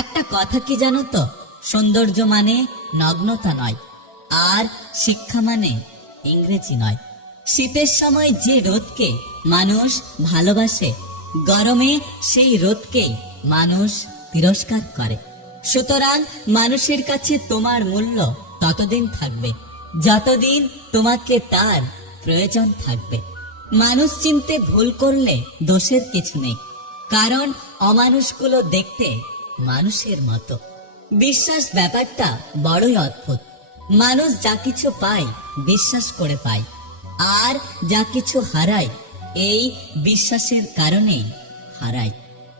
একটা কথা কি জানো তো? সৌন্দর্য মানে নগ্নতা নয়, আর শিক্ষা মানে ইংরেজি নয়। শীতের সময় যে রোদকে মানুষ ভালোবাসে, গরমে সেই রোদকে মানুষ তিরস্কার করে। সুতরাং মানুষের কাছে তোমার মূল্য ততদিন থাকবে, যতদিন তোমাকে তার প্রয়োজন থাকবে। মানুষ চিনতে ভুল করলে দোষের কিছু নেই, কারণ অমানুষগুলো দেখতে মানুষের মতো। বিশ্বাস ব্যাপারটা বড়ই অদ্ভুত। মানুষ যা কিছু পায়, বিশ্বাস করে পায়। আর যা কিছু হারায়, এই বিশ্বাসের কারণেই হারায়।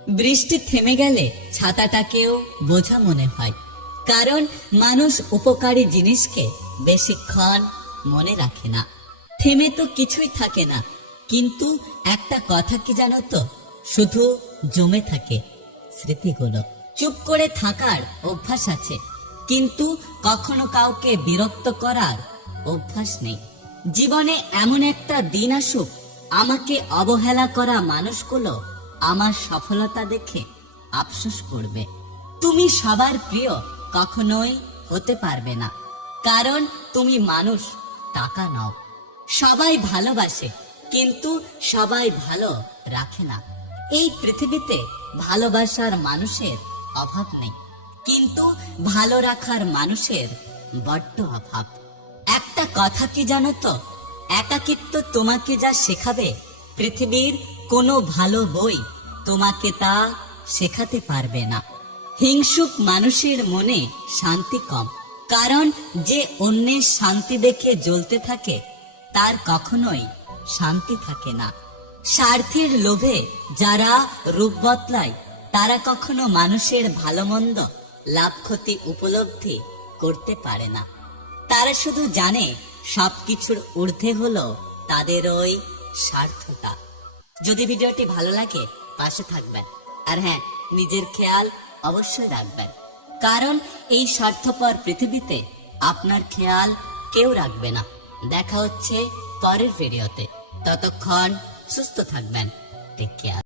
বৃষ্টি থেমে গেলে ছাতাটাকেও বোঝা মনে হয়। কারণ মানুষ উপকারী জিনিসকে বেশিক্ষণ মনে রাখে না। থেমে তো কিছুই থাকে না। কিন্তু একটা কথা কি জানো তো? শুধু জমে থাকে স্মৃতিগুলো। চুপ করে থাকার অভ্যাস আছে। কিন্তু কখনো কাউকে বিরক্ত করার অভ্যাস নেই। জীবনে এমন একটা দিন আসুক, আমাকে অবহেলা করা মানুষগুলো আমার সফলতা দেখে আফসোস করবে। তুমি সবার প্রিয় কখনোই হতে পারবে না। কারণ তুমি মানুষ, টাকা নাও। সবাই ভালোবাসে, কিন্তু সবাই ভালো রাখে না। এই পৃথিবীতে ভালোবাসার মানুষের অভাব নেই। কিন্তু ভালো রাখার মানুষের বড্ড অভাব। একটা কথা কি জানো তো? একাকিত্ব তোমাকে যা শেখাবে, পৃথিবীর কোনো ভালো বই তোমাকে তা শেখাতে পারবে না। হিংসুক মানুষের মনে শান্তি কম। কারণ যে অন্যের শান্তি দেখে জ্বলতে থাকে, তার কখনোই শান্তি থাকে না। স্বার্থের লোভে যারা রূপ বদলায় তারা কখনো মানুষের ভালো মন্দ লাভ ক্ষতি উপলব্ধি করতে পারে না। তারা শুধু জানে সবকিছুর ঊর্ধ্বে হলো তাদের ওই স্বার্থতা যদি ভিডিওটি ভালো লাগে, পাশে থাকবেন। আর হ্যাঁ নিজের খেয়াল অবশ্যই রাখবেন। কারণ এই স্বার্থপর পৃথিবীতে আপনার খেয়াল কেউ রাখবে না। দেখা হচ্ছে পরের ভিডিওতে। ততক্ষণ সুস্থ থাকবেন। Take care